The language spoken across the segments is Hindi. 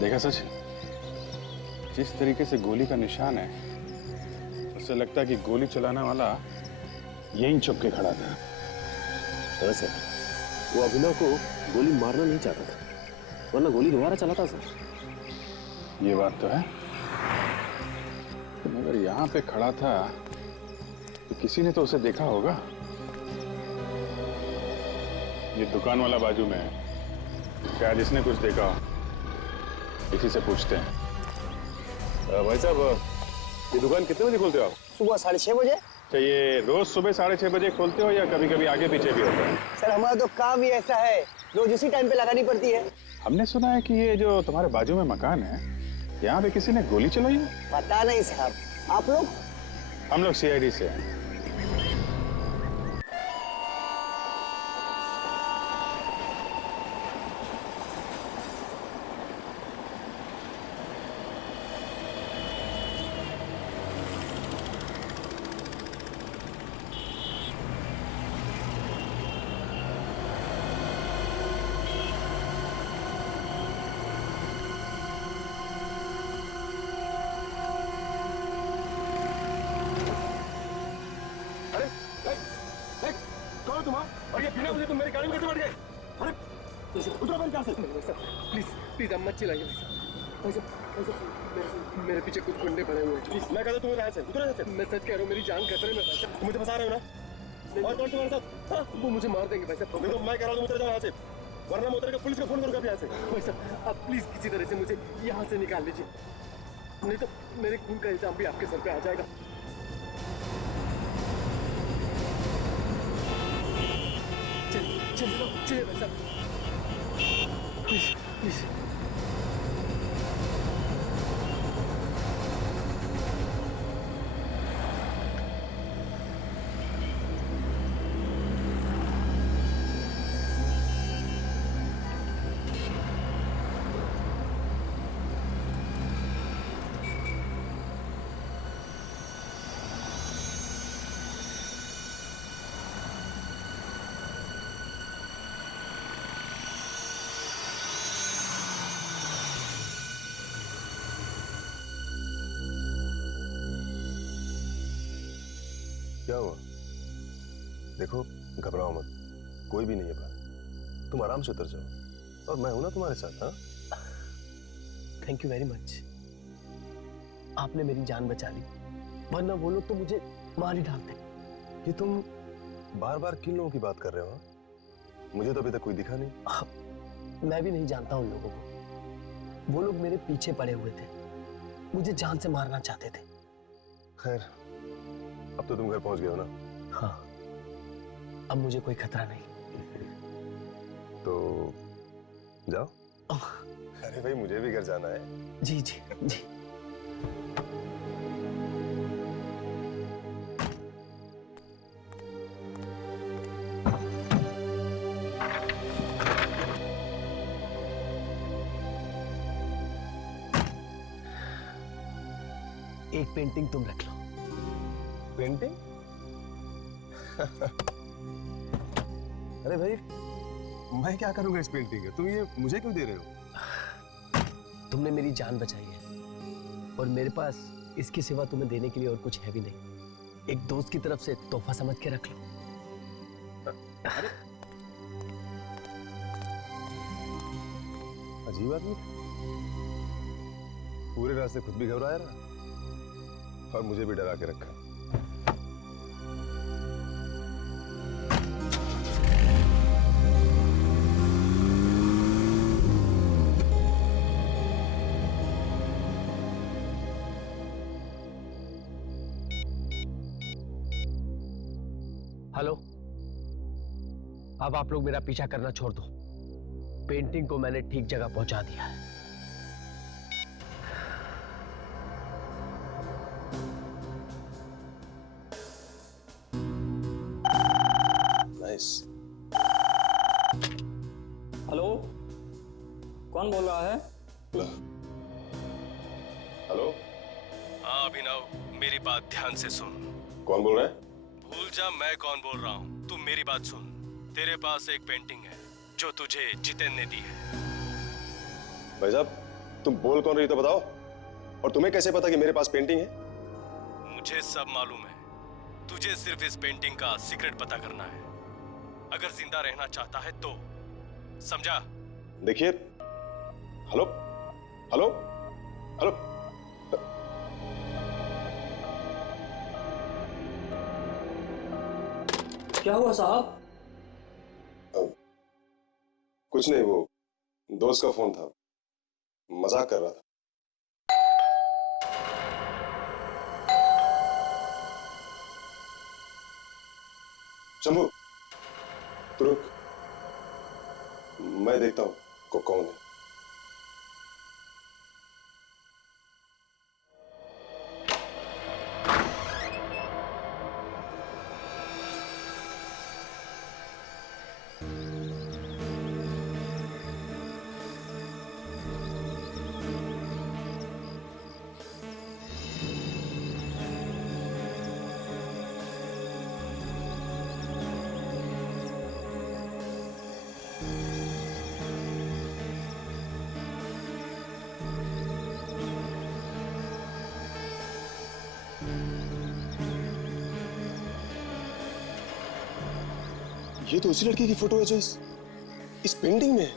देखा सच, जिस तरीके से गोली का निशान है उससे लगता है कि गोली चलाने वाला यहीं छुप के खड़ा था। हाँ सर, वो अभिनव को गोली मारना नहीं चाहता था, वरना गोली दोबारा चलाता सर। ये बात तो है, मगर यहां पे खड़ा था तो किसी ने तो उसे देखा होगा। ये दुकान वाला बाजू में है, शायद इसने कुछ देखा हो। इसी से पूछते हैं। भाई साहब, ये दुकान कितने बजे खोलते हो आप? सुबह 6:30 बजे। तो ये रोज सुबह 6:30 बजे खोलते हो या कभी कभी आगे पीछे भी होता है? सर हमारा तो काम ही ऐसा है, रोज उसी टाइम पे लगानी पड़ती है। हमने सुना है कि ये जो तुम्हारे बाजू में मकान है, यहाँ पे किसी ने गोली चलाई है। पता नहीं साहब, आप लोग? हम लोग CID से हैं। कौन तुम? और ये बिना मुझे तुम मेरी गाड़ी में कैसे बैठ गए? अरे उतरो बंद यहाँ से। प्लीज प्लीज आप मत चिल्लाइए भाई साहब, मेरे पीछे कुछ गुंडे पड़े हुए हैं। प्लीज मैं कहता हूँ तुम यहाँ से उतरो यहाँ से। मैं सच कह रहा हूँ, मेरी जान खतरे में भाई साहब। तुम मुझे फंसा रहे हो ना? और कौन तुम्हारे साथ? हाँ? वो मुझे मार देंगे भाई साहब। देखो मैं कह रहा हूँ तुम उतर जाओ यहाँ से, वरना मैं उतर के पुलिस को फोन करूँगा यहाँ से। भाई साहब आप प्लीज किसी तरह से मुझे यहाँ से निकाल लीजिए, नहीं तो मेरे खून का इल्जाम भी आपके सर पे आ जाएगा। चलिए भाई साहब, प्लीज प्लीज। क्या हुआ? देखो घबराओ मत, कोई भी नहीं है बाहर, तुम आराम से उतर जाओ और मैं हूं ना तुम्हारे साथ। हाँ, थैंक यू वेरी मच, आपने मेरी जान बचा ली, वरना वो लोग तो मुझे मार ही डालते। ये तुम बार बार किन लोगों की बात कर रहे हो? हाँ? मुझे तो अभी तक कोई दिखा नहीं। मैं भी नहीं जानता उन लोगों को, वो लोग मेरे पीछे पड़े हुए थे, मुझे जान से मारना चाहते थे। खैर, अब तो तुम घर पहुंच गए हो ना? हाँ, अब मुझे कोई खतरा नहीं। तो जाओ। अरे भाई, मुझे भी घर जाना है। जी जी जी। एक पेंटिंग तुम रख लो। पेंटिंग? अरे भाई, मैं क्या करूंगा इस पेंटिंग का? तुम ये मुझे क्यों दे रहे हो? तुमने मेरी जान बचाई है और मेरे पास इसके सिवा तुम्हें देने के लिए और कुछ है भी नहीं। एक दोस्त की तरफ से तोहफा समझ के रख लो। अजीब आदमी, पूरे रास्ते खुद भी घबराया रहा और मुझे भी डरा के रखा। हेलो, अब आप लोग मेरा पीछा करना छोड़ दो। पेंटिंग को मैंने ठीक जगह पहुंचा दिया है। नाइस। हेलो, कौन बोल रहा है? हेलो। हाँ अभिनव, मेरी बात ध्यान से सुन। कौन बोल रहा है? भूल जा मैं कौन बोल रहा हूँ, तू मेरी बात सुन। तेरे पास एक पेंटिंग है जो तुझे जितेन ने दी है। भाई साहब, तुम बोल कौन रही तो बताओ। और तुम्हें कैसे पता कि मेरे पास पेंटिंग है? मुझे सब मालूम है। तुझे सिर्फ इस पेंटिंग का सीक्रेट पता करना है। अगर जिंदा रहना चाहता है तो, समझा? देखिए, हेलो हेलो हेलो, क्या हुआ साहब? कुछ नहीं, वो दोस्त का फोन था, मजाक कर रहा था। शंभू, तू रुक, मैं देखता हूं कौन है। ये तो उसी लड़की की फोटो है जो इस पेंटिंग में है।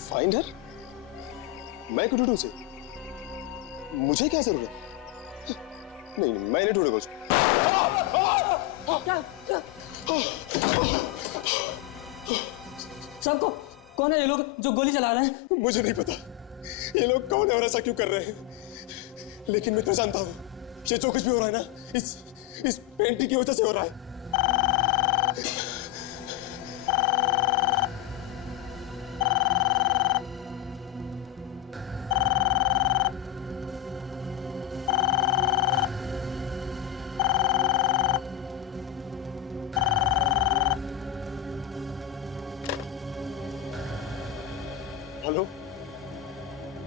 Find her? मैं क्यों ढूंढूं उसे? मुझे क्या जरूरत? नहीं, मैं नहीं ढूंढूंगा उसको। सबको कौन है ये लोग जो गोली चला रहे हैं? मुझे नहीं पता ये लोग कौन है और ऐसा क्यों कर रहे हैं, लेकिन मैं तो जानता हूं ये जो कुछ भी हो रहा है ना, इस पेंटिंग की वजह से हो रहा है। हेलो,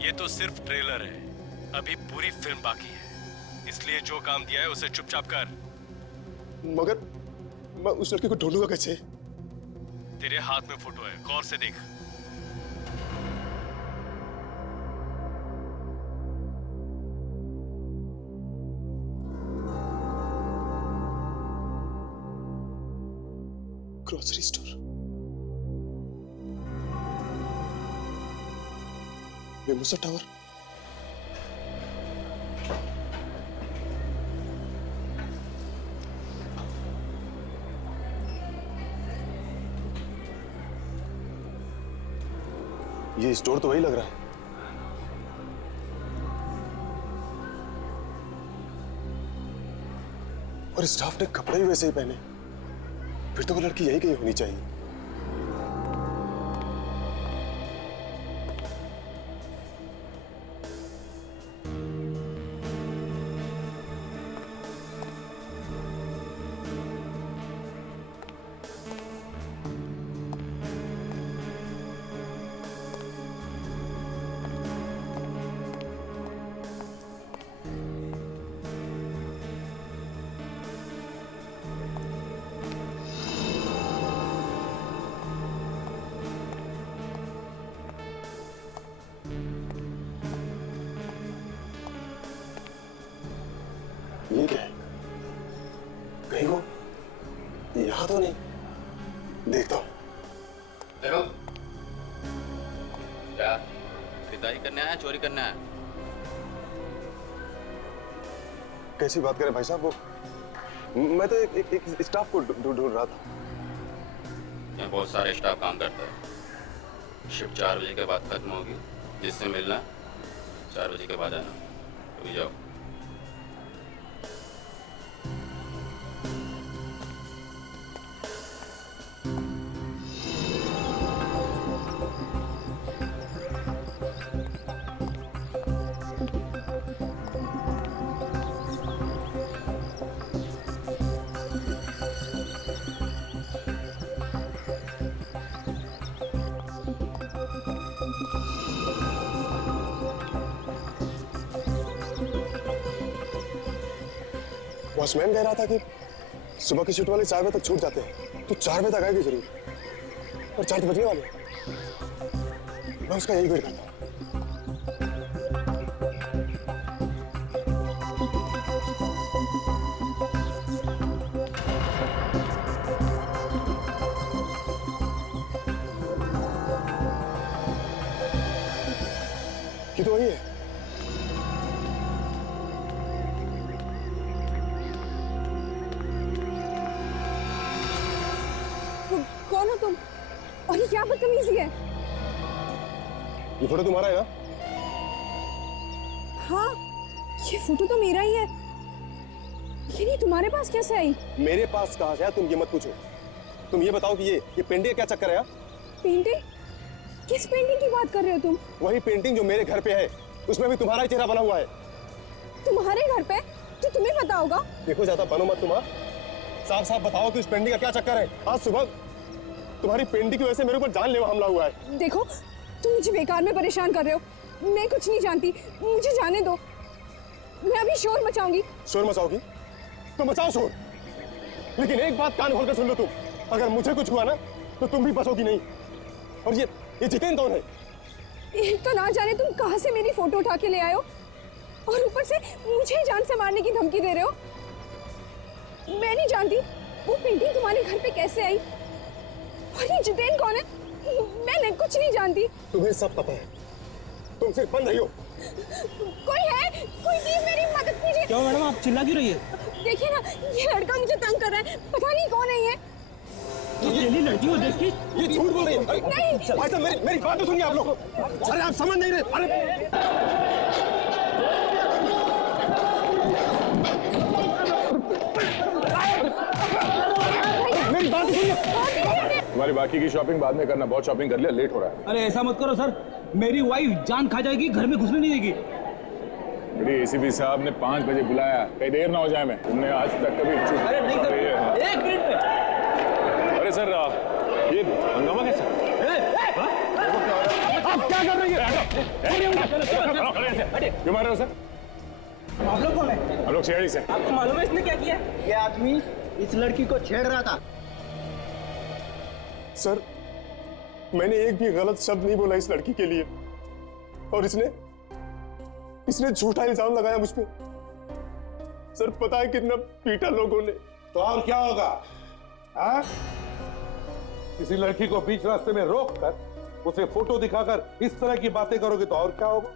ये तो सिर्फ ट्रेलर है, अभी पूरी फिल्म बाकी है। इसलिए जो काम दिया है उसे चुपचाप कर। मगर मैं उस लड़के को ढूंढूंगा कैसे? तेरे हाथ में फोटो है, गौर से देख। ग्रोसरी स्टोर, मेमोसा टावर, ये स्टोर तो वही लग रहा है। और स्टाफ ने कपड़े भी वैसे ही पहने, फिर तो वो लड़की यही कहीं होनी चाहिए। ये क्या है? कहीं वो यहां तो नहीं? देखता हूं। देखो, क्या खरीदारी करने आया, चोरी करने आया? कैसी बात करें भाई साहब, वो मैं तो एक स्टाफ को ढूंढ रहा था। यहाँ बहुत सारे स्टाफ काम करता है। शिफ्ट 4 बजे के बाद खत्म होगी, जिससे मिलना 4 बजे के बाद आना। तो जाओ। वॉचमैन कह रहा था कि सुबह की शिफ्ट वाले 4 बजे तक छूट जाते हैं, तो 4 बजे तक आएगी जरूर। और 4 बजने वाले हैं। मैं उसका यही वेट करता हूँ। ये तो वही है। कौन हो तुम? और ये क्या बदतमीजी है? ये फोटो तुम्हारा है ना? हाँ, ये फोटो तो मेरा ही है। लेकिन ये तुम्हारे पास कैसे आई? मेरे पास कहाँ से है तुम ये मत पूछो। तुम ये बताओ कि ये पेंटिंग का क्या चक्कर है? पेंटिंग? किस पेंटिंग की बात कर रहे हो तुम? वही पेंटिंग जो मेरे घर पे है, उसमें भी तुम्हारा ही चेहरा बना हुआ है। तुम्हारे घर पे? तो तुम्हें पता होगा। देखो ज्यादा बनो मत तुम। साफ साफ बताओ कि उस पेंटिंग का क्या चक्कर है। आज सुबह तुम्हारी पेंटिंग की वजह से मेरे ऊपर जानलेवा हमला हुआ है। देखो, तुम मुझे बेकार में परेशान कर रहे हो। मैं कुछ नहीं जानती, मुझे जाने दो। मैं अभी शोर मचाऊंगी। शोर मचाओगी तो मचाओ शोर, लेकिन एक बात कान खोल कर सुन लो तुम। अगर मुझे कुछ हुआ ना तो तुम भी बचोगी नहीं। और ये जितेन कौन है? एक तो ना जाने तुम कहां से मेरी फोटो उठा के ले आए हो, और ऊपर से मुझे जान से मारने की धमकी दे रहे हो। मैं नहीं जानती वो पेंटिंग तुम्हारे घर पे कैसे आई, और ये जितेन कौन है। मैं कुछ नहीं जानती। तुम्हें सब पता है, तुम सिर्फ बन रही हो। कोई है? कोई प्लीज मेरी मदद कीजिए। क्यों मैडम, आप चिल्ला क्यों रही है? देखिए ना, ये लड़का मुझे तंग कर रहा है। पता नहीं कौन है ये। ये लड़की को देख के ये झूठ बोल रही है। नहीं। भाई साहब मेरी बात तो सुनिए आप लोग। अरे आप समझ नहीं रहे। अरे मेरी बात तो सुनिए। तुम्हारी बाकी की शॉपिंग बाद में करना, बहुत शॉपिंग कर लिया, लेट हो रहा है। अरे ऐसा मत करो सर, मेरी वाइफ जान खा जाएगी, घर में घुसने नहीं देगी। मेरी एसीपी साहब ने 5 बजे बुलाया, कहीं देर ना हो जाए। मैं तुमने आज तक कभी अरे नहीं सर, 1 मिनट में। अरे सर ये हंगामा कैसा? आप क्या कर रही है? क्यों मार रहे हो सर? आप लोग कौन है? हम लोग सीआईडी से। आपको मालूम है इसने क्या किया? ये आदमी इस लड़की को छेड़ रहा था। सर मैंने एक भी गलत शब्द नहीं बोला इस लड़की के लिए, और इसने झूठा इल्जाम लगाया मुझ पे। सर पता है कितना पीटा लोगों ने। तो और क्या होगा? हाँ? किसी लड़की को बीच रास्ते में रोक कर उसे फोटो दिखाकर इस तरह की बातें करोगे तो और क्या होगा?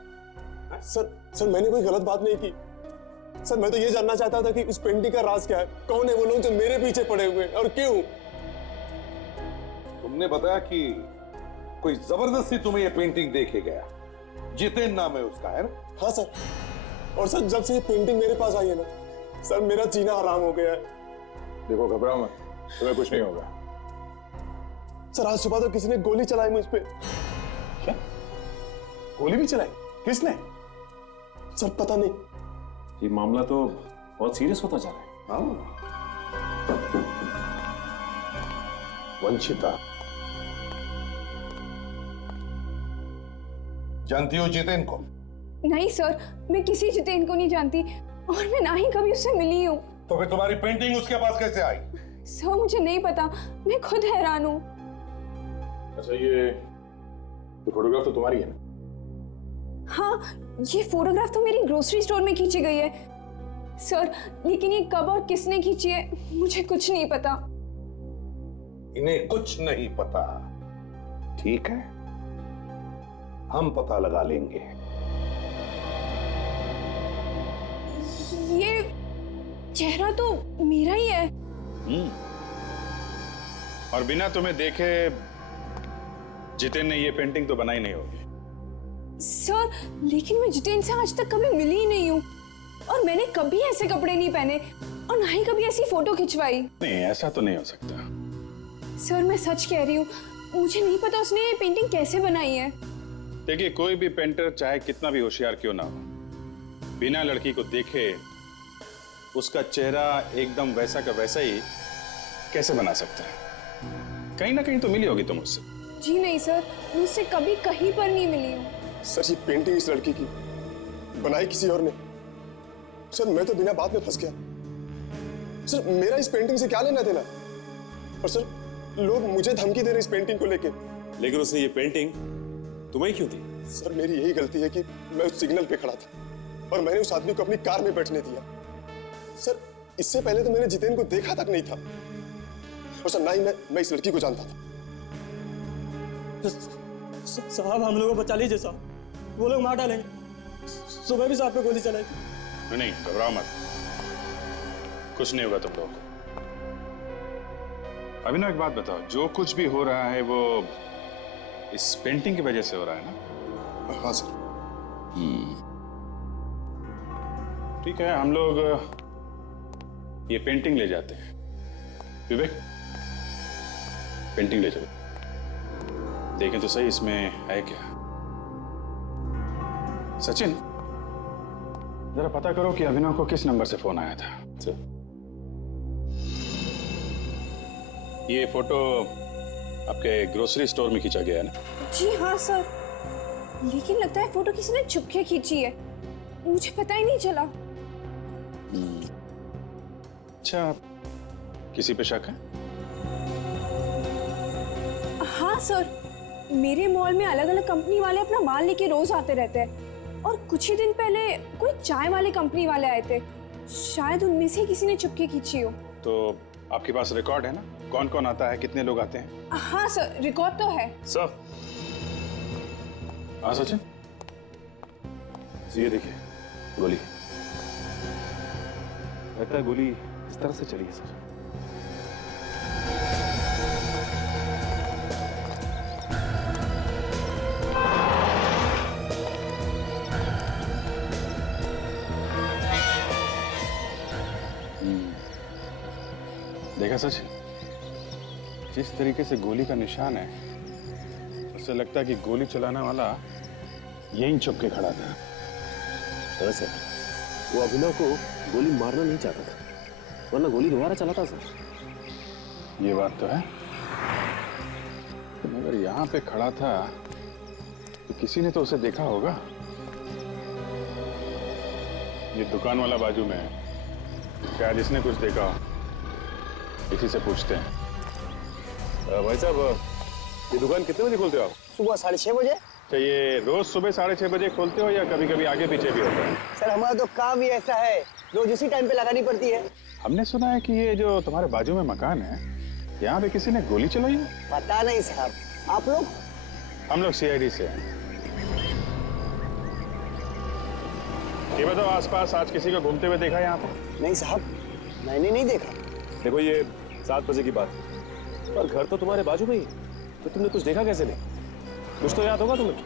सर मैंने कोई गलत बात नहीं की। सर मैं तो ये जानना चाहता था कि उस पेंटिंग का राज क्या है। कौन है वो लोग जो मेरे पीछे पड़े हुए हैं और क्यों? तुमने बताया कि कोई जबरदस्ती तुम्हें ये पेंटिंग दे के गया। जितेन नाम है उसका, है ना? हाँ सर, और सर जब से ये पेंटिंग मेरे पास आई है ना सर, मेरा जीना हराम हो गया है। देखो घबराओ मत, तुम्हें कुछ नहीं होगा। सर आज सुबह तो किसी ने गोली चलाई मुझ पे। क्या? गोली भी चलाई? किसने? सर पता नहीं। ये मामला तो बहुत सीरियस होता जा रहा है। वंशिता, जानती हो जितेन को? नहीं सर, मैं किसी जितेन को नहीं जानती, और मैं ना ही कभी उससे मिली हूँ। तो फिर तुम्हारी पेंटिंग उसके पास कैसे आई? सर मुझे नहीं पता, मैं खुद हैरान हूँ। अच्छा ये फोटोग्राफ तो तुम्हारी है ना? हाँ, ये फोटोग्राफ तो मेरी ग्रोसरी स्टोर में खींची गई है सर, लेकिन ये कब और किसने खींची है मुझे कुछ नहीं पता। इन्हें कुछ नहीं पता, ठीक है? हम पता लगा लेंगे। ये चेहरा तो मेरा ही है। और बिना तुम्हें देखे जितेन ने ये पेंटिंग तो बनाई नहीं होगी। सर लेकिन मैं जितेन से आज तक कभी मिली ही नहीं हूँ, और मैंने कभी ऐसे कपड़े नहीं पहने, और ना ही कभी ऐसी फोटो खिंचवाई। नहीं ऐसा तो नहीं हो सकता। सर मैं सच कह रही हूँ, मुझे नहीं पता उसने ये पेंटिंग कैसे बनाई है। देखिए कोई भी पेंटर चाहे कितना भी होशियार क्यों ना हो, बिना लड़की को देखे उसका चेहरा एकदम वैसा का वैसा ही कैसे बना सकता है? कहीं ना कहीं तो मिली होगी तुम उससे। जी नहीं सर, मुझसे कभी कहीं पर नहीं मिली हूँ। सर ये पेंटिंग इस लड़की की बनाई किसी और ने। सर मैं तो बिना बात में फंस गया। सर मेरा इस पेंटिंग से क्या लेना देना? और सर लोग मुझे धमकी दे रहे इस पेंटिंग को लेके। लेकिन उसने ये पेंटिंग तुम्हें क्यों दी? सर मेरी यही गलती है कि मैं उस सिग्नल पे खड़ा था और मैंने उस आदमी को अपनी कार में बैठने दिया। सर इससे पहले तो मैंने जितेन को देखा तक नहीं था और सर ना ही मैं इस लड़की को जानता था। साहब हम लोगों को बचा लीजिए साहब, वो लोग मार डालेंगे। सुबह भी साहब पे गोली चलाई थी। नहीं घबराओ मत, कुछ नहीं होगा तुम लोगों को। अभिनव एक बात बताओ, जो कुछ भी हो रहा है वो इस पेंटिंग की वजह से हो रहा है ना? हाँ सर। ठीक है, हम लोग ये पेंटिंग ले जाते हैं। विवेक पेंटिंग ले जाओ, देखें तो सही इसमें है क्या। सचिन जरा पता करो कि अभिनव को किस नंबर से फोन आया था। ये फोटो आपके ग्रोसरी स्टोर में खींचा गया है ना? जी हाँ सर, लेकिन लगता है फोटो किसी ने छुपके खींची है, मुझे पता ही नहीं चला। अच्छा, किसी पे शक है? हाँ सर, मेरे मॉल में अलग अलग कंपनी वाले अपना माल लेके रोज आते रहते हैं और कुछ ही दिन पहले कोई चाय वाले कंपनी वाले आए थे, शायद उनमें से किसी ने चुपके खींची हो। तो आपके पास रिकॉर्ड है ना, कौन कौन आता है, कितने लोग आते हैं? हाँ सर, रिकॉर्ड तो है। सर हाँ सचिन, ये देखिए गोली, लगता है गोली इस तरह से चली है सर। देखा सचिन, जिस तरीके से गोली का निशान है उससे लगता है कि गोली चलाने वाला यहीं छुप के खड़ा था। हाँ सर, वो अभिनव को गोली मारना नहीं चाहता था, वरना गोली दोबारा चलाता सर। ये बात तो है, मगर यहाँ पे खड़ा था तो किसी ने तो उसे देखा होगा। ये दुकान वाला बाजू में है, शायद इसने कुछ देखा हो, इसी से पूछते हैं। भाई साहब, ये दुकान कितने बजे खोलते हो आप? सुबह 6:30 बजे। तो ये रोज सुबह 6:30 बजे खोलते हो या कभी कभी आगे पीछे भी होता है? सर हमारा तो काम ही ऐसा है, रोज उसी टाइम पे लगानी पड़ती है। हमने सुना है कि ये जो तुम्हारे बाजू में मकान है, यहाँ पे किसी ने गोली चलाई है। पता नहीं साहब, आप लोग? हम लोग CID से हैं। ये बताओ, आसपास आज किसी को घूमते हुए देखा यहाँ पे? नहीं साहब, मैंने नहीं देखा। देखो ये 7 बजे की बात, पर घर तो तुम्हारे बाजू में ही, तो तुमने कुछ देखा कैसे नहीं? कुछ तो याद होगा तुम्हें।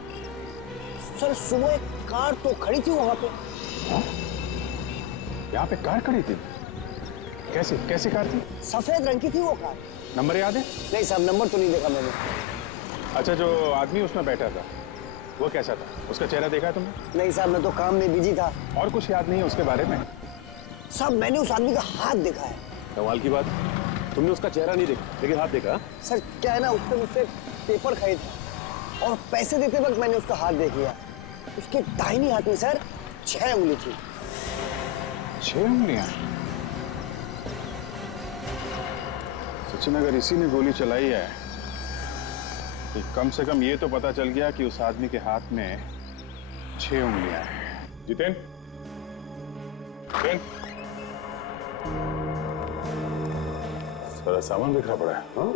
सर सुबह एक कार तो खड़ी थी वहां पे। यहाँ पे कार खड़ी थी? कैसी कार थी? सफेद रंग की थी वो कार। नंबर याद है? नहीं साहब, नंबर तो नहीं देखा मैंने। अच्छा, जो आदमी उसमें बैठा था वो कैसा था, उसका चेहरा देखा है तुमने? नहीं साहब, मैं तो काम में बिजी था। और कुछ याद नहीं है उसके बारे में? साहब मैंने उस आदमी का हाथ देखा है। कमाल की बात, तुमने उसका चेहरा नहीं देखा लेकिन हाथ देखा? सर क्या है ना, उसने मुझसे पेपर खरीदा और पैसे देते वक्त मैंने उसका हाथ देख लिया। उसके दाहिनी हाथ में सर 6 उंगली थी। 6 उंगलियां? सचिन, अगर इसी ने गोली चलाई है तो कम से कम ये तो पता चल गया कि उस आदमी के हाथ में 6 उंगलियां हैं। जितेन, सारा सामान बिखरा पड़ा है। हाँ?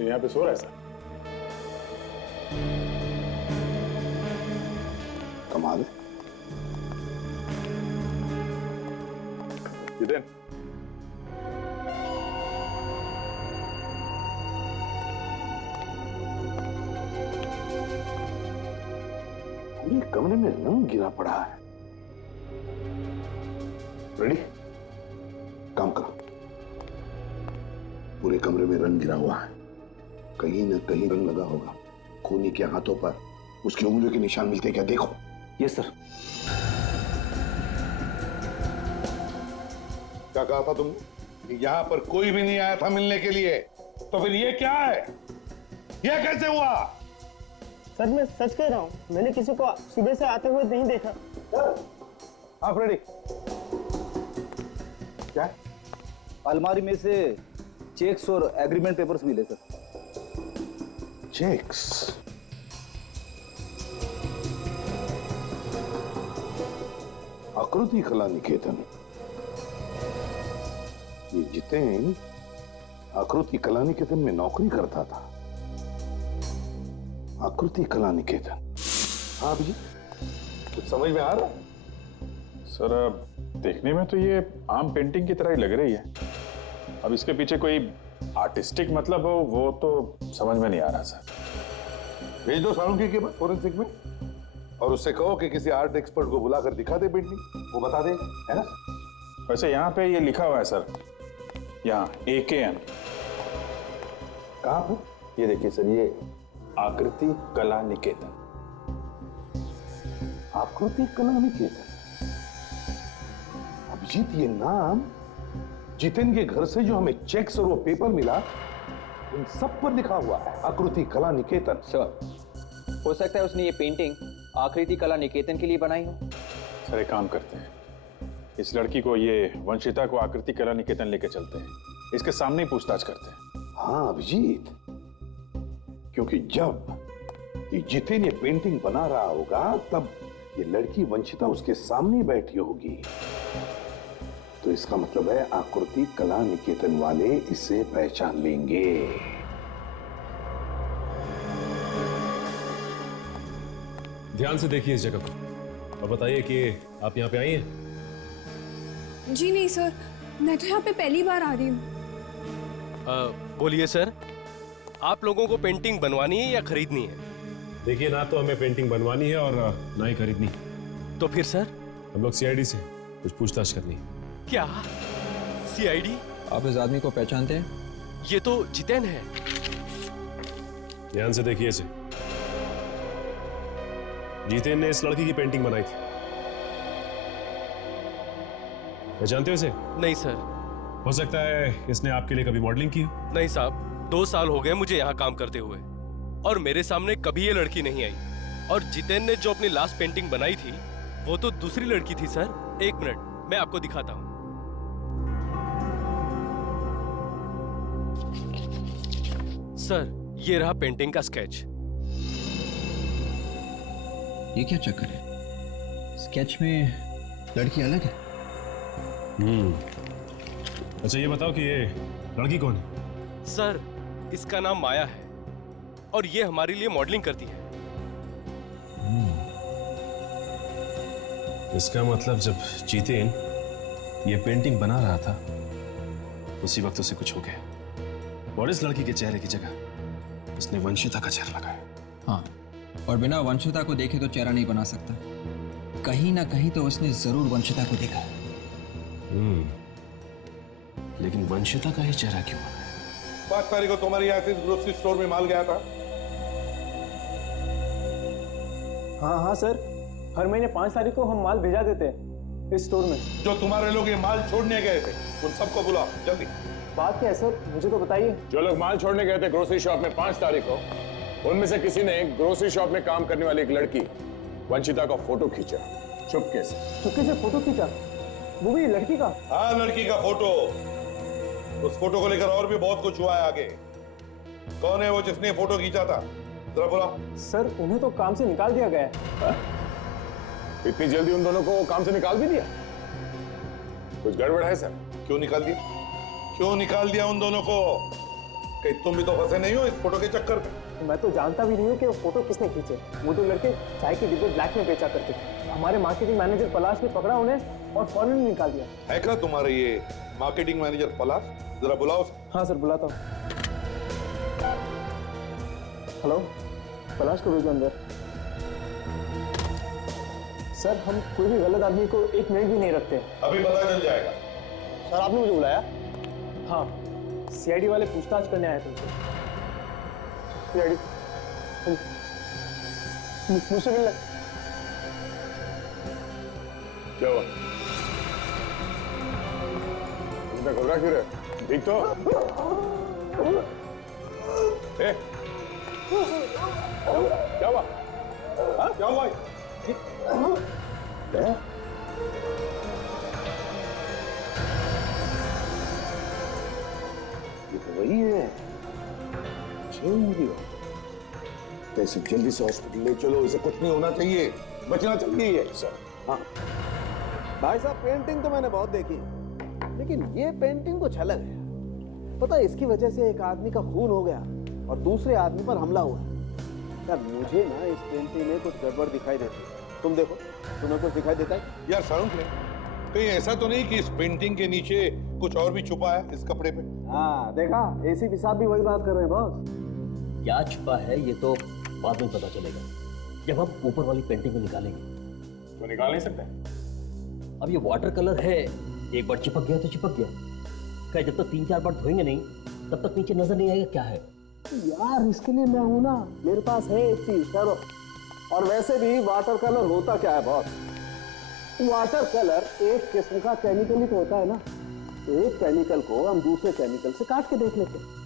यहाँ पे सो रहा है सर। कमाल है। जितेन, पूरे कमरे में रंग गिरा पड़ा है। रेडी? काम करो। पूरे कमरे में रंग गिरा हुआ है, कहीं ना कहीं रंग लगा होगा। खूनी के हाथों पर उसकी उंगलियों के निशान मिलते हैं क्या? देखो। Yes sir. क्या कहा था तुमने? यहाँ पर कोई भी नहीं आया था मिलने के लिए, तो फिर ये क्या है? ये कैसे हुआ? सर मैं सच कह रहा हूँ, मैंने किसी को सुबह से आते हुए नहीं देखा। आप रेडी? क्या? अलमारी में से चेक्स और एग्रीमेंट पेपर्स मिले सर। चेक्स? आकृति कला निकेतन, ये जितेन आकृति कला निकेतन में नौकरी करता था। आकृति कला निकेतन, हाँ अभिजीत, कुछ समझ में आ रहा है? सर देखने में तो ये आम पेंटिंग की तरह ही लग रही है। अब इसके पीछे कोई आर्टिस्टिक मतलब हो वो तो समझ में नहीं आ रहा सर। भेज दो सालुंकी के पास फोरेंसिक में और उससे कहो कि किसी आर्ट एक्सपर्ट को बुलाकर दिखा दे पेंटिंग, वो बता देगा, है ना? वैसे यहाँ पे ये लिखा हुआ है सर, यहाँ AKN। कहाँ पर? ये देखिए सर, ये आकृति कला निकेतन। आकृति कला निकेतन। अभिजीत, ये नाम जितेन के घर से जो हमें चेक्स और वो पेपर मिला उन सब पर लिखा हुआ है आकृति कला निकेतन। सर, हो सकता है उसने ये पेंटिंग आकृति कला निकेतन के लिए बनाई हो। सर एक काम करते हैं, इस लड़की को, ये वंशिता को आकृति कला निकेतन लेके चलते हैं, इसके सामने ही पूछताछ करते हैं। हाँ अभिजीत, क्योंकि जब ये जितेन ये पेंटिंग बना रहा होगा तब ये लड़की वंशिता उसके सामने बैठी होगी, तो इसका मतलब है आकृति कला निकेतन वाले इसे पहचान लेंगे। ध्यान से देखिए इस जगह को और बताइए कि आप यहाँ पे आई हैं। जी नहीं सर, मैं तो यहाँ पे पहली बार आ रही हूँ। बोलिए सर, आप लोगों को पेंटिंग बनवानी है या खरीदनी है? देखिए, ना तो हमें पेंटिंग बनवानी है और ना ही खरीदनी। तो फिर सर? हम लोग CID से कुछ पूछताछ करनी है। क्या CID? आप इस आदमी को पहचानते हैं? ये तो जितेन है। ध्यान से देखिए इसे। जितेन ने इस लड़की की पेंटिंग बनाई थी। पहचानते हो इसे? नहीं सर। हो सकता है इसने आपके लिए कभी मॉडलिंग की हो। नहीं साहब, 2 साल हो गए मुझे यहाँ काम करते हुए और मेरे सामने कभी ये लड़की नहीं आई। और जितेन ने जो अपनी लास्ट पेंटिंग बनाई थी वो तो दूसरी लड़की थी सर। 1 मिनट, मैं आपको दिखाता हूँ। सर, ये रहा पेंटिंग का स्केच। ये क्या चक्कर है? स्केच में लड़की अलग है। अच्छा ये बताओ कि ये लड़की कौन है? सर, इसका नाम माया है और ये हमारे लिए मॉडलिंग करती है। इसका मतलब जब जितेन ये पेंटिंग बना रहा था उसी वक्त उसे कुछ हो गया और इस लड़की के चेहरे की जगह उसने वंशिता का चेहरा लगाया। हाँ, और बिना वंशिता को देखे तो चेहरा नहीं बना सकता। कहीं ना कहीं तो उसने जरूर वंशिता को देखा। लेकिन वंशिता का ही चेहरा क्यों? 5 तारीख को तुम्हारे यहाँ से ग्रोसरी स्टोर में माल गया था। हाँ सर, हर महीने 5 तारीख को हम माल भेजा देते हैं इस स्टोर में। जो तुम्हारे लोग ये माल छोड़ने गए थे उन सबको बुलाओ जल्दी। बात क्या है सर, मुझे तो बताइए। जो लोग माल छोड़ने गए थे ग्रोसरी शॉप में 5 तारीख को, उनमें से किसी ने ग्रोसरी शॉप में काम करने वाली एक लड़की वंशिता का फोटो खींचा चुपके से। चुपके से फोटो खींचा? वो भी लड़की का? हाँ, लड़की का फोटो। उस फोटो को लेकर और भी बहुत कुछ हुआ है आगे। कौन है वो जिसने फोटो खींचा था? जरा बुलाओ। सर, उन्हें तो काम से निकाल दिया गया है। इतनी जल्दी उन दोनों को काम से निकाल भी दिया? कुछ गड़बड़ है सर? क्यों निकाल दिया? क्यों निकाल दिया उन दोनों को? कहीं तुम भी तो फंसे नहीं हो इस फोटो के चक्कर में? मैं तो जानता भी नहीं हूँ कि वो फोटो किसने खींचे। वो तो लड़के चाय के डिब्बे ब्लैक में बेचा करते थे। हमारे मार्केटिंग मैनेजर पलाश ने पकड़ा उन्हें और फौरन निकाल दिया। है क्या तुम्हारे ये मार्केटिंग मैनेजर पलाश? जरा बुलाओ। हाँ सर, बुलाता हूँ। हेलो, पलाश को भेजो अंदर। सर, हम कोई भी गलत आदमी को 1 मिनट भी नहीं रखते। अभी पता चल जाएगा। सर आपने मुझे बुलाया? हाँ, CID वाले पूछताछ करने आए थे। CID मुझसे मिलना। क्या हुआ? तुम घबरा क्यों रहे? ठीक तो? क्या हुआ? हाँ? क्या हुआ? ये तो वही है, 6 उंगलियों। कैसे जल्दी से हॉस्पिटल ले चलो, इसे कुछ नहीं होना चाहिए, बचना चाहिए सर। हाँ भाई साहब, पेंटिंग तो मैंने बहुत देखी, लेकिन ये पेंटिंग कुछ अलग है। पता है, इसकी वजह से एक आदमी का खून हो गया और दूसरे आदमी पर हमला हुआ। यार मुझे ना इस पेंटिंग में कुछ गड़बड़ दिखाई देती है। तुम देखो, तुम्हें कुछ दिखाई देता है? यार साउंड कहीं ऐसा तो नहीं कि इस पेंटिंग के नीचे कुछ और भी छुपा है इस कपड़े पे? हाँ देखा, एसीपी साहब भी वही बात कर रहे हैं बॉस। क्या छुपा है ये तो बाद में पता चलेगा, जब हम ऊपर वाली पेंटिंग को निकालेंगे। तो निकाल नहीं सकते? अब ये वाटर कलर है, एक बार चिपक गया तो चिपक गया। क्या जब तक 3-4 बार धोएंगे नहीं तब तक नीचे नजर नहीं आएगा क्या है। यार इसके लिए मैं हूं ना, मेरे पास है एक चीज, चलो। और वैसे भी वाटर कलर होता क्या है बॉस? वाटर कलर एक किस्म का केमिकल ही तो होता है ना। एक केमिकल को हम दूसरे केमिकल से काट के देख लेते हैं।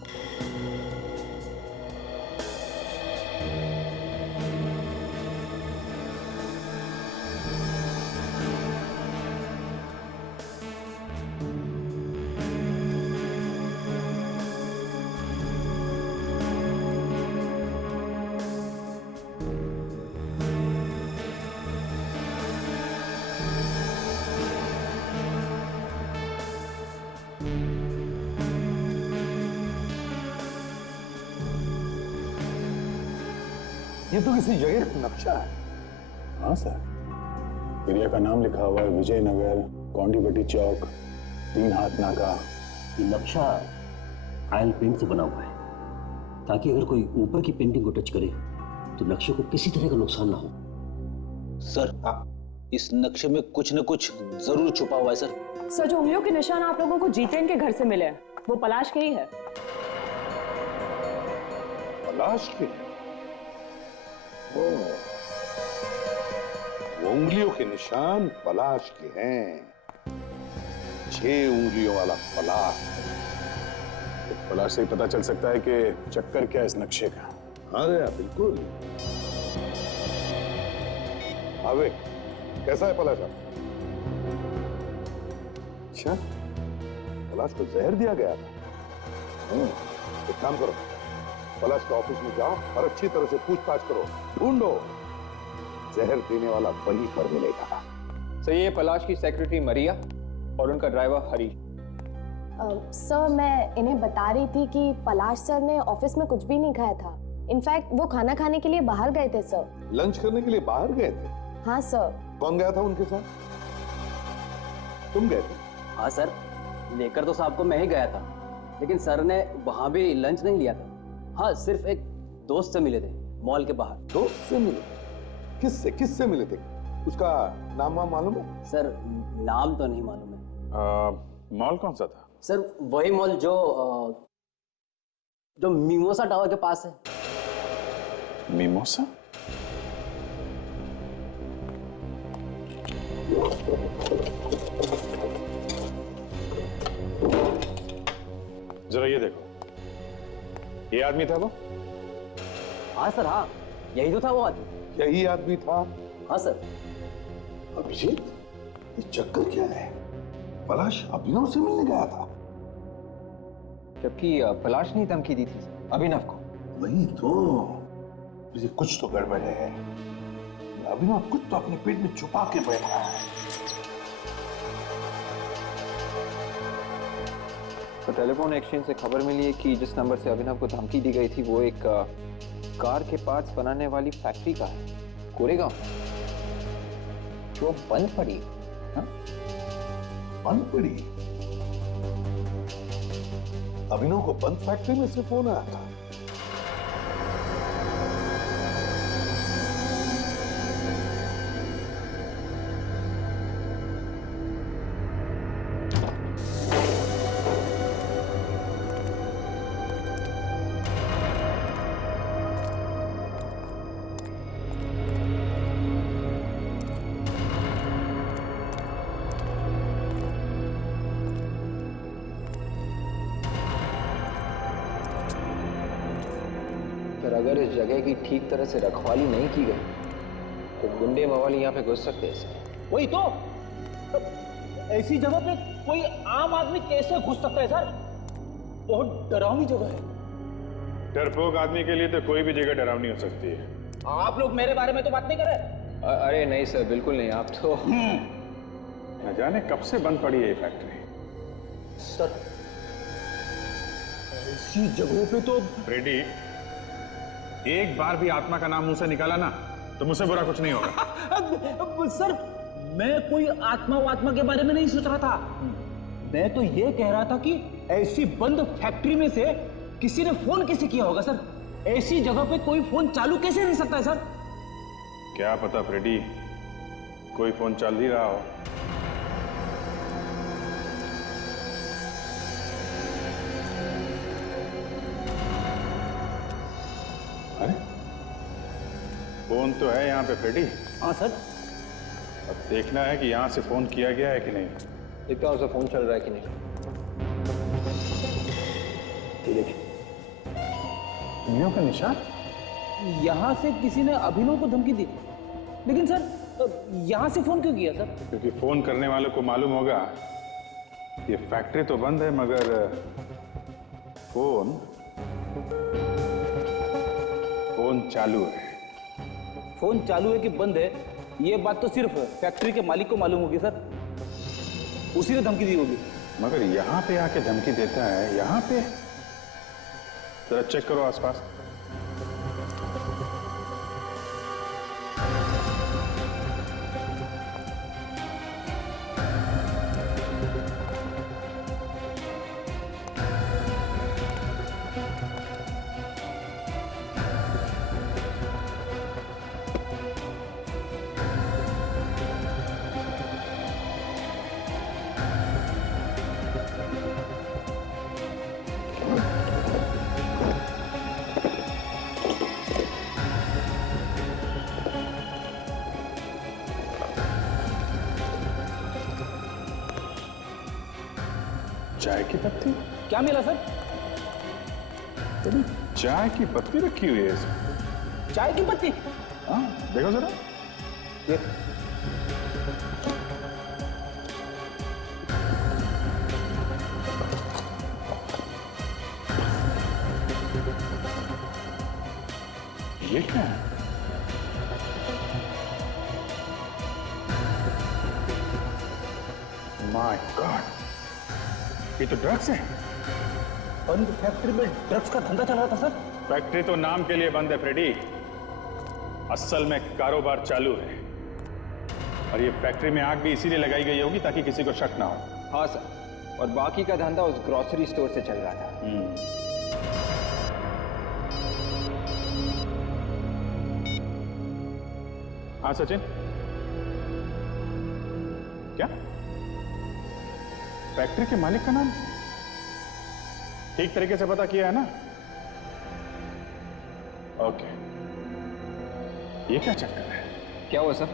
ये तो किसी जगह का नक्शा है। हाँ सर, एरिया का नाम लिखा हुआ है विजयनगर, कौंडीपट्टी चौक, 3 हाथ नाका। ये नक्शा ऑयल पेंट से बना हुआ है, ताकि अगर कोई ऊपर की पेंटिंग को टच करे तो नक्शे को किसी तरह का नुकसान ना हो। सर इस नक्शे में कुछ न कुछ जरूर छुपा हुआ है सर। सर, जो उंगलियों के निशान आप लोगों को जितेन के घर से मिले हैं वो पलाश के ही है। पलाश के? वो उंगलियों के निशान पलाश के हैं, 6 उंगलियों वाला पलाश। पलाश से ही पता चल सकता है कि चक्कर क्या है इस नक्शे का। हाँ रे बिल्कुल। आवे, कैसा है पलाश? अच्छा, पलाश को जहर दिया गया था। एक काम करो, पलाश के ऑफिस में जाओ और अच्छी तरह से पूछताछ करो, ढूंढो। जहर देने वाला वहीं पर मिलेगा। सर, ये पलाश की सेक्रेटरी मरिया और उनका ड्राइवर हरी। सर, मैं इन्हें बता रही थी कि पलाश सर ने ऑफिस में कुछ भी नहीं खाया था। इनफैक्ट वो खाना खाने के लिए बाहर गए थे सर। लंच करने के लिए बाहर गए थे? हाँ सर। कौन गया था उनके साथ? तुम गए थे? हाँ सर, लेकर तो साहब को मैं ही गया था, लेकिन सर ने वहां भी लंच नहीं लिया था। हाँ, सिर्फ एक दोस्त से मिले थे मॉल के बाहर। दोस्त से मिले? किससे मिले थे? उसका नाम मालूम है? सर नाम तो नहीं मालूम है। मॉल कौन सा था? सर वही मॉल जो मिमोसा टावर के पास है। मिमोसा? जरा ये देखो, ये आदमी था वो? हाँ सर, हाँ यही तो था वो आदमी। यही आदमी था? हाँ सर। अभिजीत, ये चक्कर क्या है? पलाश अभिनव से मिलने गया था, जबकि पलाश ने धमकी दी थी अभिनव को। वही तो, मुझे कुछ तो गड़बड़ है। अभिनव कुछ तो अपने पेट में छुपा के बैठा है। तो टेलीफोन एक्सचेंज से खबर मिली है कि जिस नंबर से अभिनव को धमकी दी गई थी वो एक कार के पार्ट्स बनाने वाली फैक्ट्री का है, कोरेगांव, जो बंद पड़ी। हाँ? बंद पड़ी? अभिनव को बंद फैक्ट्री में से फोन आया था? अगर इस जगह की ठीक तरह से रखवाली नहीं की गई तो गुंडे मवाली यहाँ पे घुस सकते हैं। वही तो, ऐसी जगह पे कोई आम आदमी कैसे घुस सकता है सर? बहुत डरावनी जगह है। डरपोक आदमी के लिए तो कोई भी जगह डरावनी हो सकती है। आप लोग मेरे बारे में तो बात नहीं कर रहे। अरे नहीं सर, बिल्कुल नहीं। आप तो न जाने कब से बंद पड़ी है ये फैक्ट्री। सर ऐसी जगहों पे तो फ्रेडी, एक बार भी आत्मा का नाम मुंह से निकाला ना तो मुझसे बुरा कुछ नहीं होगा। सर मैं कोई आत्मा के बारे में नहीं सोच रहा था। मैं तो ये कह रहा था कि ऐसी बंद फैक्ट्री में से किसी ने फोन कैसे किया होगा सर? ऐसी जगह पे कोई फोन चालू कैसे रह सकता है सर? क्या पता फ्रेडी, कोई फोन चल ही रहा हो। अरे फोन तो है यहाँ पे फ्रेडी। हाँ सर। अब देखना है कि यहाँ से फोन किया गया है कि नहीं। देखता हूँ फोन चल रहा है कि नहीं। ये देखिए, उंगलियों का निशान। यहाँ से किसी ने अभिनव को धमकी दी, लेकिन सर यहाँ से फोन क्यों किया सर? क्योंकि फोन करने वालों को मालूम होगा ये फैक्ट्री तो बंद है मगर फोन चालू है। फोन चालू है कि बंद है ये बात तो सिर्फ फैक्ट्री के मालिक को मालूम होगी सर। उसी ने धमकी दी होगी। मगर यहाँ पे आके धमकी देता है, यहाँ पे जरा चेक करो आसपास। चाय की पत्ती? क्या मिला सर? चाय की पत्ती रखी हुई है इसमें। चाय की पत्ती? हाँ देखो जरा। ये क्या है? माय गॉड, ये तो ड्रग्स है। बंद फैक्ट्री में ड्रग्स का धंधा चल रहा था सर? फैक्ट्री तो नाम के लिए बंद है फ्रेडी, असल में कारोबार चालू है। और ये फैक्ट्री में आग भी इसीलिए लगाई गई होगी ताकि किसी को शक ना हो। हाँ सर, और बाकी का धंधा उस ग्रोसरी स्टोर से चल रहा था। हाँ सचिन, क्या फैक्ट्री के मालिक का नाम ठीक तरीके से पता किया है ना? ओके, ये क्या चक्कर है? क्या हुआ सर?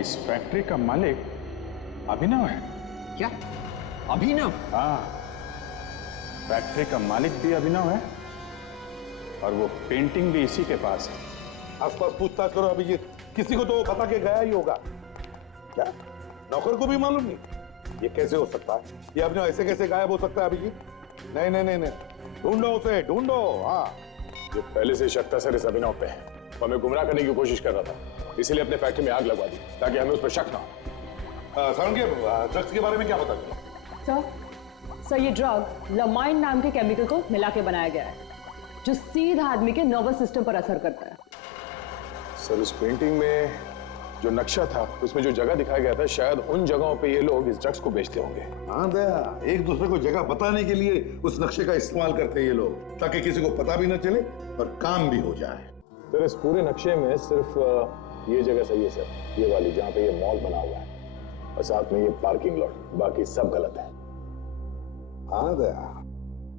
इस फैक्ट्री का मालिक अभिनव है। क्या अभिनव? हाँ, फैक्ट्री का मालिक भी अभिनव है और वो पेंटिंग भी इसी के पास है। आसपास पूछताछ करो अभिजीत, किसी को तो वो खता के गया ही होगा। क्या नौकर को भी मालूम नहीं? ये कैसे हो सकता है? ये अभिनव ऐसे कैसे गायब हो सकता है अभिजीत? नहीं नहीं नहीं नहीं, ढूंढो उसे, ढूंढो। हाँ, ये पहले से शक था सर इस अभिनव पे। वो हमें गुमराह करने की कोशिश कर रहा था, इसीलिए अपने फैक्ट्री में आग लगवा दी ताकि हमें उस पर शक ना हो। सर के ड्रग्स के बारे में क्या पता चला? सर ये ड्रग लमाइन नाम के केमिकल को मिला के बनाया गया है जो सीधा आदमी के नर्वस सिस्टम पर असर करता है। सर उस पेंटिंग में जो नक्शा था उसमें जो जगह दिखाया गया था, शायद उन जगहों पे ये लोग इस ड्रग्स को बेचते होंगे। हाँ दया, एक दूसरे को जगह बताने के लिए उस नक्शे का इस्तेमाल करते हैं ये लोग, ताकि किसी को पता भी न चले और काम भी हो जाए। सर इस पूरे नक्शे में सिर्फ ये जगह सही है सर, ये वाली जहाँ पे ये मॉल बना हुआ है, और साथ में ये पार्किंग लॉट, बाकी सब गलत है। हाँ दया,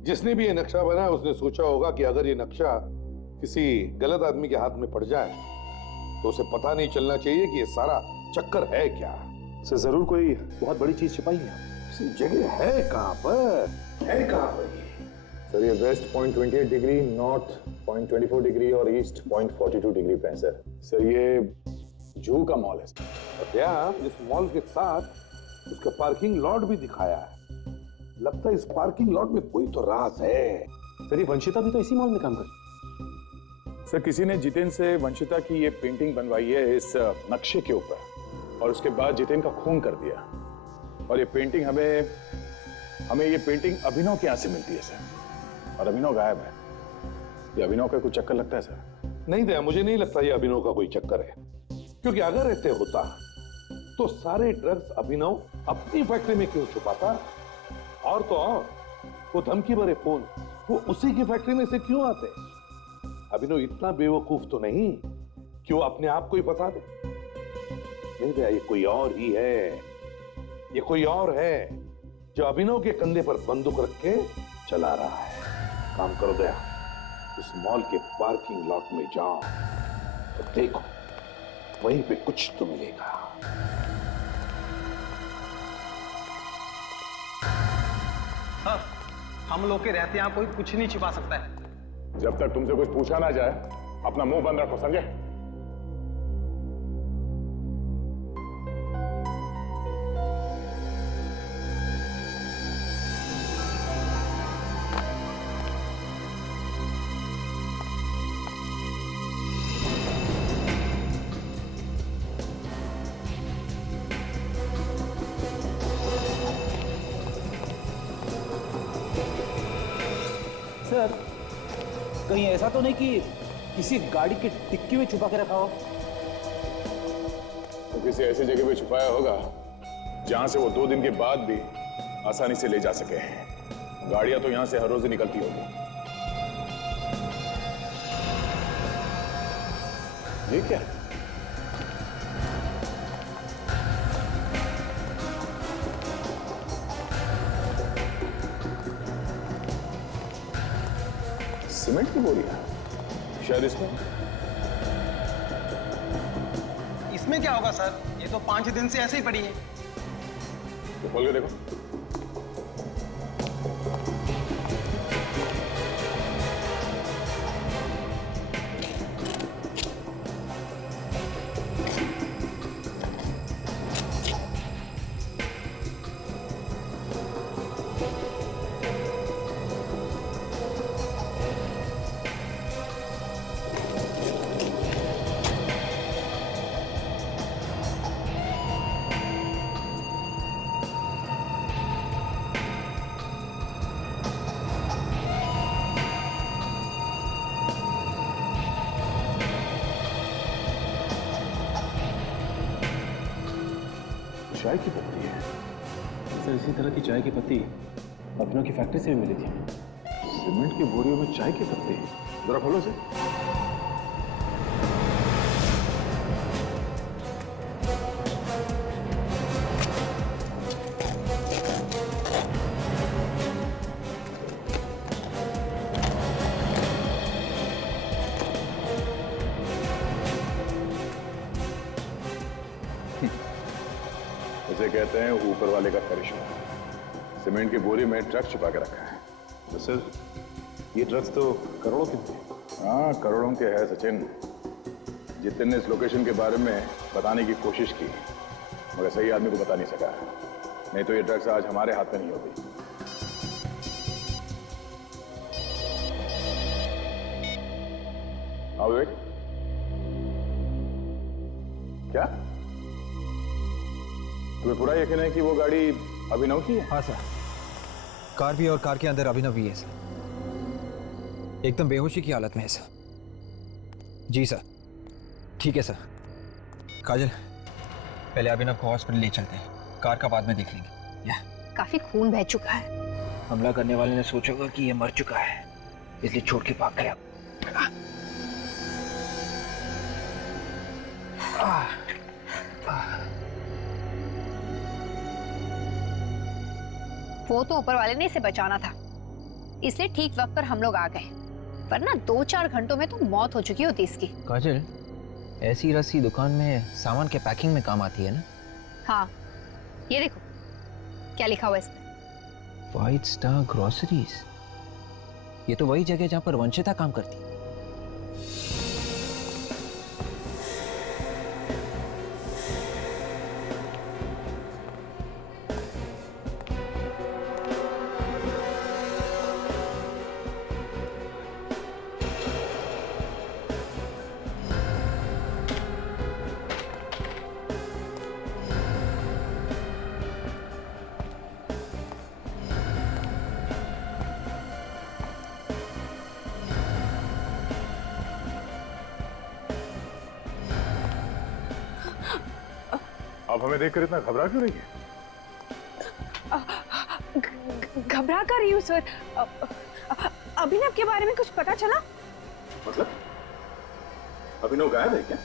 जिसने भी ये नक्शा बनाया उसने सोचा होगा कि अगर ये नक्शा किसी गलत आदमी के हाथ में पड़ जाए तो उसे पता नहीं चलना चाहिए कि ये सारा चक्कर है क्या। सर जरूर कोई बहुत बड़ी चीज छिपाई है। जगह है कहाँ पर? है कहाँ पर ये? सर ये वेस्ट 0.28 डिग्री, नॉर्थ 0.24 डिग्री और ईस्ट 0.42 डिग्री पे है सर। सर ये जू का मॉल है। और क्या इस मॉल के साथ उसका पार्किंग लॉट भी दिखाया है, लगता है इस पार्किंग लॉट में कोई तो राज है। सर, ये वंशिता भी तो इसी मॉल में काम करती। सर, किसी ने जितेन से वंशिता की ये पेंटिंग बनवाई है इस नक्शे के ऊपर, और उसके बाद जितेन का खून कर दिया। और ये पेंटिंग हमें ये पेंटिंग अभिनव के यहाँ से मिलती है सर, और अभिनव गायब है। ये अभिनव का कोई चक्कर लगता है सर? नहीं दया, मुझे नहीं लगता ये अभिनव का कोई चक्कर है, क्योंकि अगर ऐसे होता तो सारे ड्रग्स अभिनव अपनी फैक्ट्री में क्यों छुपाता? और तो और वो धमकी भरे फोन वो उसी की फैक्ट्री में से क्यों आते? अभिनव इतना बेवकूफ तो नहीं कि वो अपने आप को ही फंसा दे। नहीं दया, ये कोई और ही है, ये कोई और है जो अभिनव के कंधे पर बंदूक रख के चला रहा है। काम करो दया, उस मॉल के पार्किंग लॉट में जाओ तो देखो वहीं पे कुछ तो मिलेगा। सर, हम लोग के रहते यहाँ कोई कुछ नहीं छिपा सकता है। जब तक तुमसे कुछ पूछा ना जाए अपना मुंह बंद रखो, समझे? सर, कहीं ऐसा तो नहीं कि किसी गाड़ी की डिक्की में छुपा के रखा हो? तो किसी ऐसी जगह पे छुपाया होगा जहां से वो 2 दिन के बाद भी आसानी से ले जा सके। गाड़ियां तो यहां से हर रोज ही निकलती होगी। ये क्या है? सीमेंट की बोरियां शायद इसमें क्या होगा सर? ये तो 5 दिन से ऐसे ही पड़ी है। तो खोल के देखो। चाय की पत्ती है। सर, इसी तरह की चाय की पत्ती अपनों की फैक्ट्री से भी मिली थी। सीमेंट की बोरियों में चाय की पत्ती, जरा खोलो से। उसे कहते हैं ऊपर वाले का करिश्मा। सीमेंट की बोरी में ट्रक छुपा के रखा है। तो सर, ये ड्रग्स तो करोड़ों के थे। हाँ, करोड़ों के है सचिन। जितेन ने इस लोकेशन के बारे में बताने की कोशिश की, मगर सही आदमी को बता नहीं सका। नहीं तो ये ड्रग्स आज हमारे हाथ में नहीं होती। हाँ विवेक, क्या तुम्हें पूरा यकीन है कि वो गाड़ी अभिनव की है? हाँ सर, कार भी और कार के अंदर अभिनव भी है सर। एकदम बेहोशी की हालत में है सर। जी सर, ठीक है सर। काजल, पहले अभिनव को हॉस्पिटल ले चलते हैं, कार का बाद में देख लेंगे। या काफी खून बह चुका है। हमला करने वाले ने सोचा होगा कि ये मर चुका है, इसलिए छोड़ के भाग गया। वो तो ऊपर वाले ने इसे बचाना था, इसलिए ठीक वक्त पर हम लोग आ गए, वरना 2-4 घंटों में तो मौत हो चुकी होती इसकी। काजल, ऐसी रस्सी दुकान में सामान के पैकिंग में काम आती है ना? हाँ, ये देखो क्या लिखा हुआ है इसमें। White star groceries. ये तो वही जगह जहां पर वंशिता काम करती है। हमें देखकर इतना घबरा क्यों रही है? घबरा कर रही हूँ सर। अभिनव के बारे में कुछ पता चला? मतलब अभिनव गायब है क्या?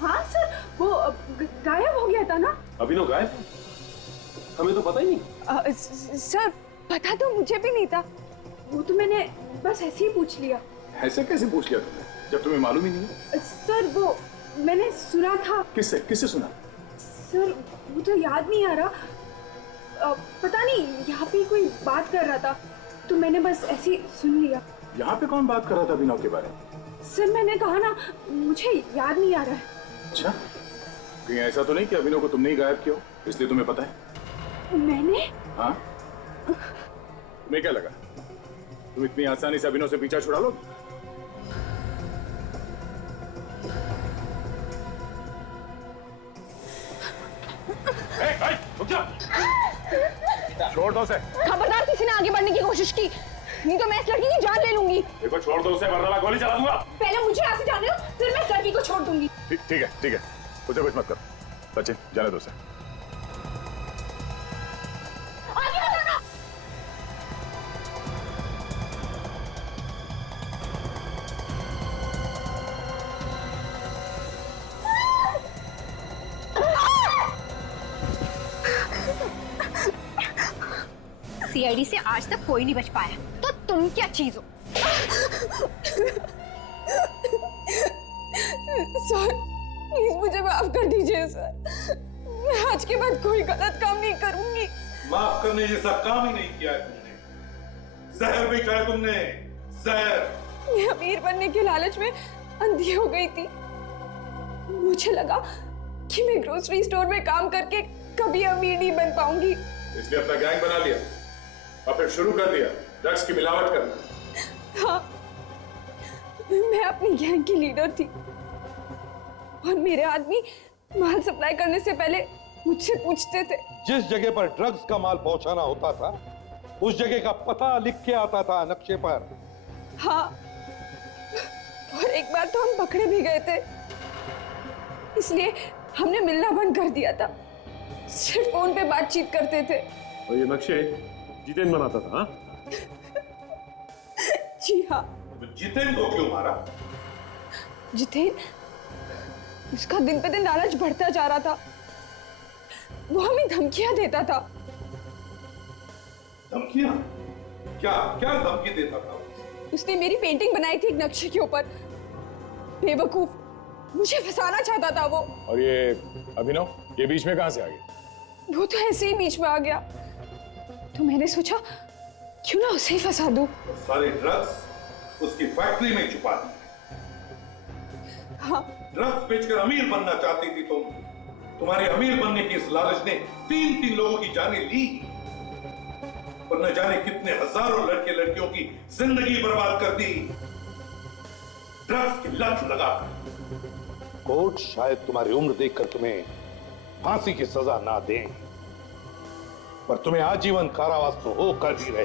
हाँ सर, वो गायब हो गया था ना। अभिनव गायब? हमें तो पता ही नहीं। सर पता तो मुझे भी नहीं था, वो तो मैंने बस ऐसे ही पूछ लिया। ऐसे कैसे पूछ लिया तुमने जब तुम्हें मालूम ही नहीं है? सर वो मैंने सुना था। किससे किससे सुना? सर वो तो याद नहीं आ रहा, पता नहीं यहाँ पे कोई बात कर रहा था तो मैंने बस ऐसे ही सुन लिया। यहाँ पे कौन बात कर रहा था अभिनव के बारे में? सर मैंने कहा ना, मुझे याद नहीं आ रहा है। अच्छा, कहीं ऐसा तो नहीं कि अभिनव को तुमने ही गायब किया हो इसलिए तुम्हें पता है? मैंने? हाँ, तुम्हें क्या लगा तुम इतनी आसानी से अभिनव से पीछा छुड़ा लोगे? छोड़ दो उसे। खबरदार किसी ने आगे बढ़ने की कोशिश की, नहीं तो मैं इस लड़की की जान ले लूंगी। देखो छोड़ दो उसे वरना मैं गोली चला दूंगा। पहले मुझे यहाँ से जाने दो, फिर मैं इस लड़की को छोड़ दूंगी। ठीक है उसे कुछ मत करो। सचिन जाने दो उसे। आगे आ जाना। सीआईडी से आज तक कोई नहीं बच पाया, तो तुम क्या चीज हो? सर प्लीज मुझे माफ कर दीजिए सर, मैं आज के बाद कोई गलत काम नहीं करूंगी। माफ करने जैसा काम ही नहीं किया है तुमने। जहर बेचा है तुमने, जहर। मैं अमीर बनने के लालच में अंधी हो गई थी। मुझे लगा कि मैं ग्रोसरी स्टोर में काम करके कभी अमीर नहीं बन पाऊंगी, इसलिए अपना गैंग बना लिया और फिर शुरू कर दिया ड्रग्स की मिलावट करना। हाँ, मैं अपनी गैंग की लीडर थी और मेरे आदमी माल सप्लाई करने से पहले मुझसे पूछते थे। जिस जगह पर ड्रग्स का माल पहुंचाना होता था उस जगह का पता लिख के आता था नक्शे पर। हाँ, और एक बार तो हम पकड़े भी गए थे, इसलिए हमने मिलना बंद कर दिया था, सिर्फ फोन पे बातचीत करते थे। और ये नक्शे जितेन बनाता था? हाँ? जी हाँ। जितेन को क्यों मारा? जितेन, उसका दिन पे दिन लालच बढ़ता जा रहा था, वो हमें धमकियां देता था। धमकियां? क्या क्या धमकी देता था? उसने मेरी पेंटिंग बनाई थी एक नक्शे के ऊपर। बेवकूफ, मुझे फंसाना चाहता था वो। और ये अभिनव, ये बीच में कहां से आ गया? वो तो ऐसे ही बीच में आ गया, तो मैंने सोचा क्यों ना उसे ही फंसा दूं। सारे ड्रग्स उसकी फैक्ट्री में छुपा दी। हाँ। ड्रग्स बेचकर अमीर बनना चाहती थी तुम। तुम्हारे अमीर बनने की इस लालच ने 3 लोगों की जानें ली और न जाने कितने हजारों लड़के लड़कियों की जिंदगी बर्बाद कर दी ड्रग्स की लत लगाकर। कोर्ट शायद तुम्हारी उम्र देखकर तुम्हें फांसी की सजा ना दें, पर तुम्हें आजीवन कारावास तो होकर ही रहे।